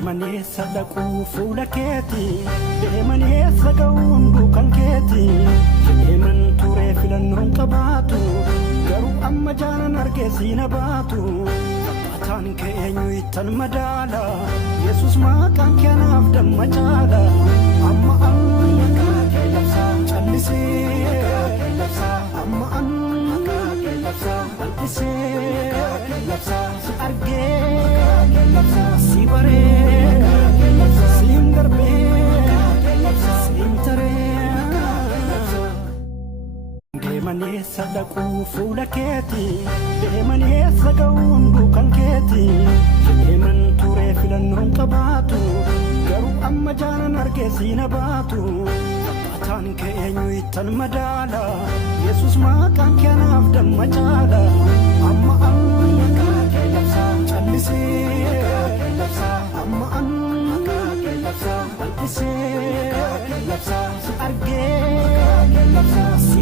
deemanii sadaquu fuula keeti deemanii saga'uun duukan keeti deeman turee filannoon qabaatu garuu amma jaanan argee siina baatu fakkaataan kee eenyu ittan madaala Yesus maqaan kee anaaf damma caala amma akka kee labsaa callisee amma akka kee labsaa bal'isee si argee si baree si hin darbee si hin taree deemanii sadaquu fuula keeti deemanii saga'uun duukan keeti deeman turee filannoon qabaatu garuu amma jaanan argee siina baatu fakkaataan kee eenyu ittan madaala Yesus maqaan kee anaaf damma caala amma akka kee labsaa callisee amma akka kee labsaa bal'isee si argee si